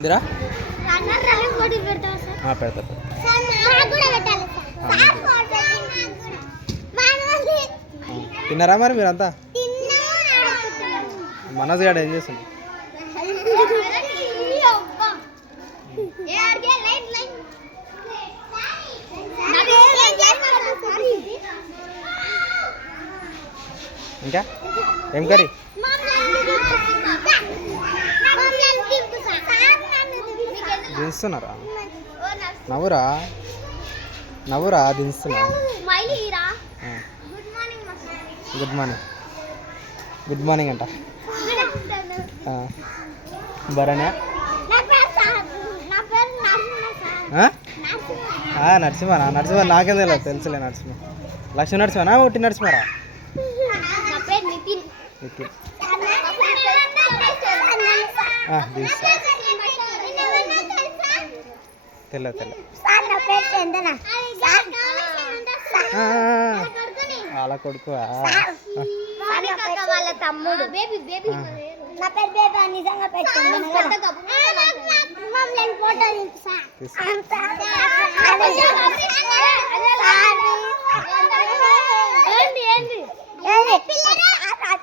పెడతా తిన్నారా మరి మీరంతా? మనోజ్ గారు ఏం చేస్తుంది? ఇంకా ఏం కర్రీ? దించుతున్నారా? నవ్వురా నవ్వురా దించుతున్నా. గుడ్ మార్నింగ్ గుడ్ మార్నింగ్ అంట. బరానా నరసింహనా? నరసింహ నాకేం తెలియదు. తెలుసులే నరసింహ. లక్ష్మీ నరసింహనా ఒట్టి నరసింహరా? నితిన్ తెల్ల తెల్ల వాళ్ళ కొడుకు వాళ్ళ తమ్ముడు. నా పేరు బేబీ నిజంగా పెట్టండి.